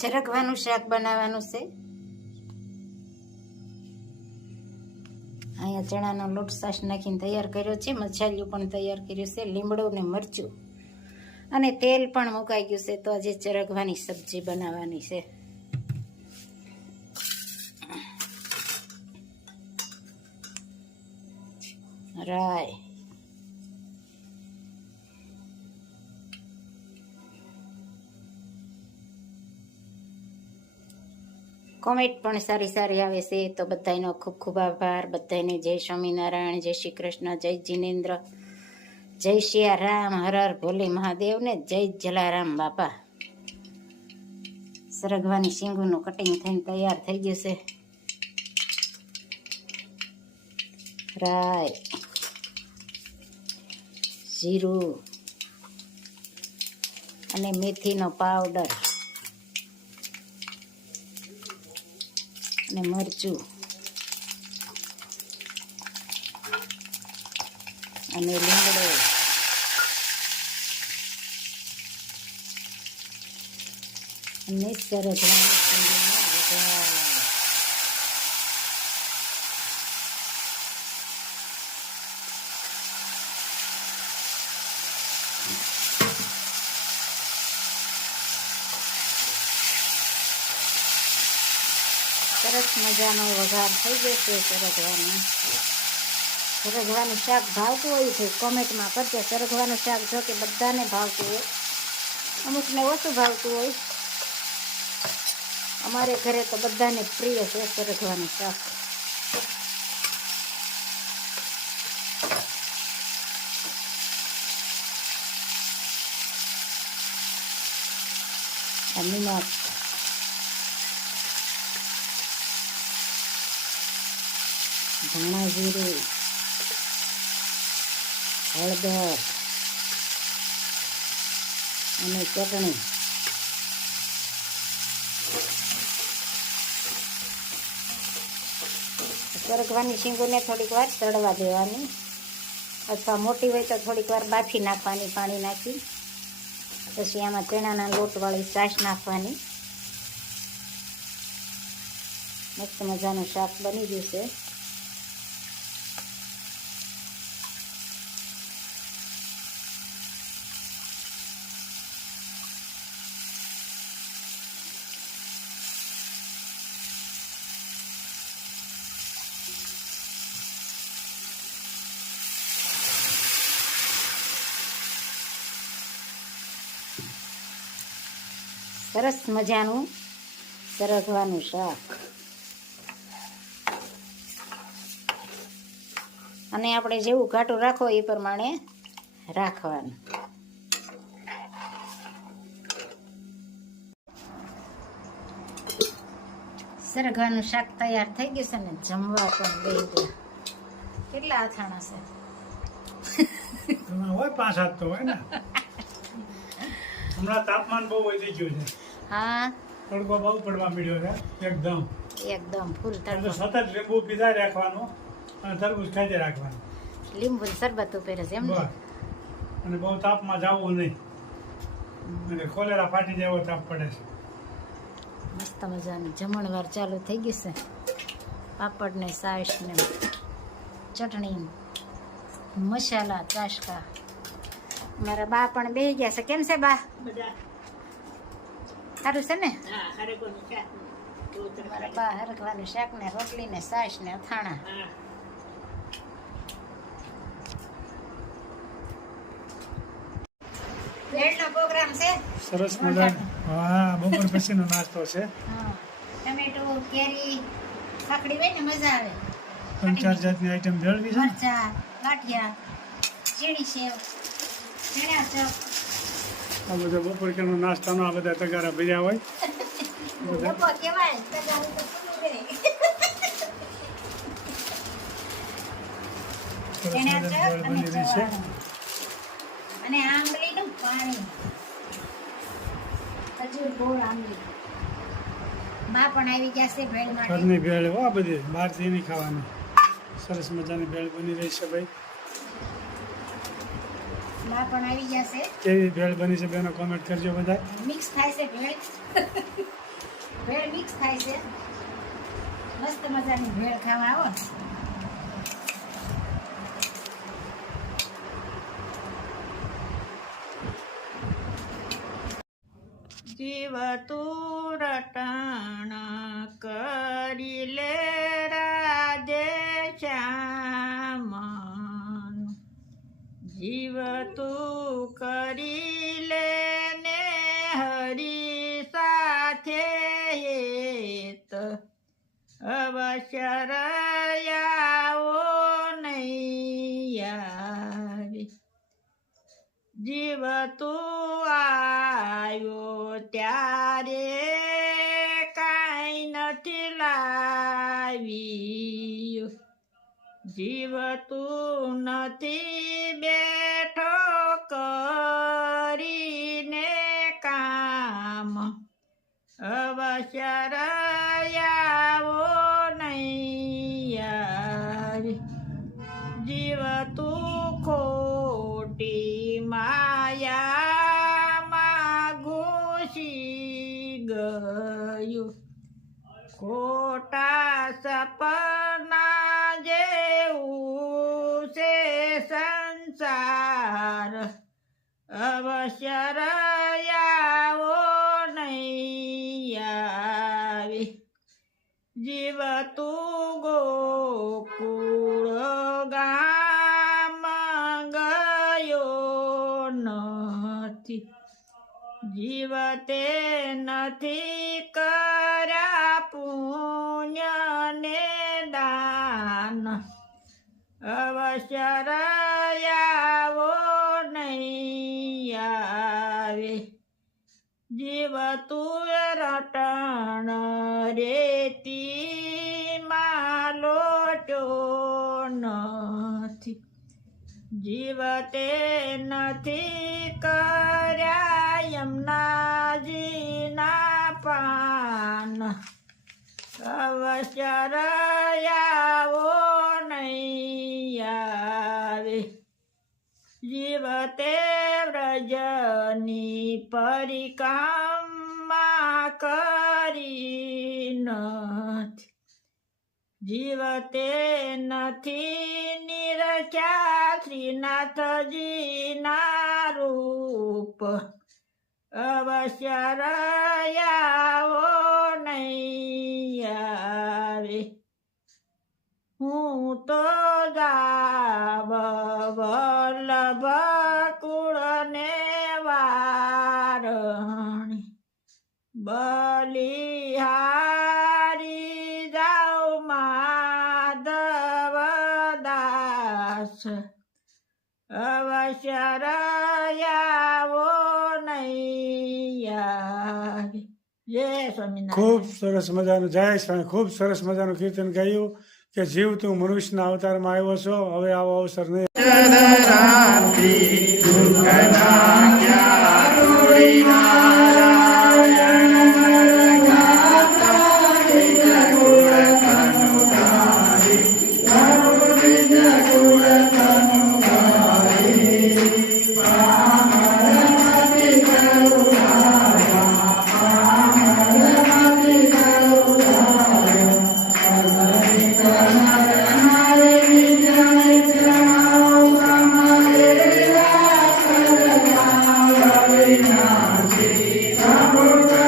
ચરગવાનું શાક બનાવવાનું છે. અહીંયા ચણાનો લોટ સાસ નાખીને તૈયાર કર્યો છે. મસાલિયું પણ તૈયાર કર્યું છે. લીમડો ને મરચું અને તેલ પણ મુકાઈ ગયું છે. તો આજે ચરગવાની સબ્જી બનાવવાની છે. રાય કોમેન્ટ પણ સારી સારી આવે છે. તો બધાનો ખૂબ ખૂબ આભાર. બધાને જય સ્વામિનારાયણ, જય શ્રી કૃષ્ણ, જય જીનેન્દ્ર, જય સિયા રામ, હર હર ભોલે મહાદેવ ને જય જલારામ બાપા. સરગવાની શીંગુનું કટિંગ થઈને તૈયાર થઈ ગયું છે. રાય, જીરું અને મેથીનો પાવડર અને મરચું અને લીમડો અને સરગવાનું સરસ મજાનો વઘાર થઈ ગયો છે. સરગવાનું શાક ભાવતું હોય છે કોમેન્ટમાં કરજો. સરગવાનું શાક જો કે બધાને ભાવતું હોય, અમુકને ઓછું ભાવતું હોય. અમારે ઘરે તો બધાને પ્રિય છે સરગવાનું શાક. નિમક, ધાણા જીરું, હળદર અને ચટણી. સરગવાની શીંગોને થોડીક વાર તળવા દેવાની, અથવા મોટી હોય તો થોડીક વાર બાફી નાખવાની પાણી નાખી. પછી આમાં ચણાના લોટવાળી છાશ નાખવાની. મસ્ત મજાનું શાક બની ગયું છે. સરસ મજાનું સરગવાનું શાક. અને આપણે જેવું ઘાટું રાખો એ પ્રમાણે રાખવાનું. સરગવાનું શાક તૈયાર થઈ ગયું છે ને જમવા પણ બેસી ગયા. કેટલા અથાણા છે? હોય 5-7 તો હોય ને. હમણાં તાપમાન બહુ વધી ગયું છે. હા, તડકો બહુ પડવા મળ્યો છે એકદમ. ફૂલ તો તડકો. સતત લીંબુ પીધા રાખવાનું અને તરબૂચ ખાઈ રાખવાનું. લીંબુ શરબત ઉપેરે છે એમ ને? બસ. અને બહુ તાપમાં જવું નહીં, અને કોલેરા ફાટી જાય એવો તાપ પડે છે. મસ્ત મજાની જમણવાર ચાલુ થઈ ગઈ છે. પાપડ ને સાસ ને ચટણી, મસાલા, ચાસકા. મારા બા પણ બેસી ગયા છે. કેમ છે બા? સારું છે ને? મારા બા હરગવાનું શાક ને રોટલી ને સાસ ને અથાણા. ભેળનો પ્રોગ્રામ છે. સરસ મજાનો. હા, બપોર પછીનો નાસ્તો છે. ટમેટો, કેરી, કાકડી હોય ને મજા આવે. 3-4 જાતની આઈટમ ભેળવી છે. મરચા, ગાંઠિયા, ઝીણી સેવ, ચણા ચપ. આ બધા બપોર કેનો નાસ્તાનો આ બધા તગારા ભર્યા હોય. લોકો કહેવાય તગારું તો પૂરું રહે. ચણા ચપ અને ચવાણું. અને આંબલીનું પાણી, ખજૂર ગોળ આંબલી. બા પણ આવી ગયા છે ભેળ માટે. ઘરની ભેળ હો બધી, બહારથી નહીં ખાવાની. સરસ મજાની ભેળ બની રહી છે ભાઈ. બા પણ આવી ગયા છે. કેવી ભેળ બની છે બેનો કોમેન્ટ કરજો બધા. મિક્સ થાય છે ભેળ. ભેળ મિક્સ થાય છે. મસ્ત મજાની ભેળ ખાવા આવો. જીવ તું રટણ કરી લે રાધે શ્યામ, જીવ તું કરી લે ને હરી સાથે હેત, અવશ્ય રયાવો નહીં આવી. જીવ તું આવ્યો ત્યારે કાંઈ નથી લાવ્યું, જીવ તું નથી બેઠો કરીને કામ, અવશ્ય રયાવો નહીં આવી. જીવ તું ખોટી માયામાં ઘૂસી ગયું, ખોટા સપના જેવું છે સંસાર, અવશ્ય રયાવો નહીં આવી. જીવ તું ગોકુળ ગામ ગયો નથી, જીવ તે નથી કર્યા પુણ્ય ને દાન, અવશ્ય રયાવો નહીં આવે. જીવ તું રટણ રેતીમાં લોટ્યો નથી, જીવ તે નથી કર્યા યમુનાજીના પાન, અવશ્ય રયાવો નહીં આવે. જીવ તે વ્રજની પરિક્રમા કરી નથી, જીવ તે નથી નિરખ્યા શ્રીનાથજીના રૂપ, અવશ્ય રયાવો નહીં આવે. હું તો જાવ વલ્લભ કુળને વારણી, બલિહારી જાઉ માધવ દાસ, અવશ્ય રયાવો નહીં આવે. જય સ્વામિનારાયણ. ખૂબ સરસ મજાનું જય સ્વામી. ખૂબ સરસ મજાનું કીર્તન ગાયું કે જીવ તું મનુષ્યના અવતારમાં આવ્યો છો, હવે આવો અવસર નહીં. Namo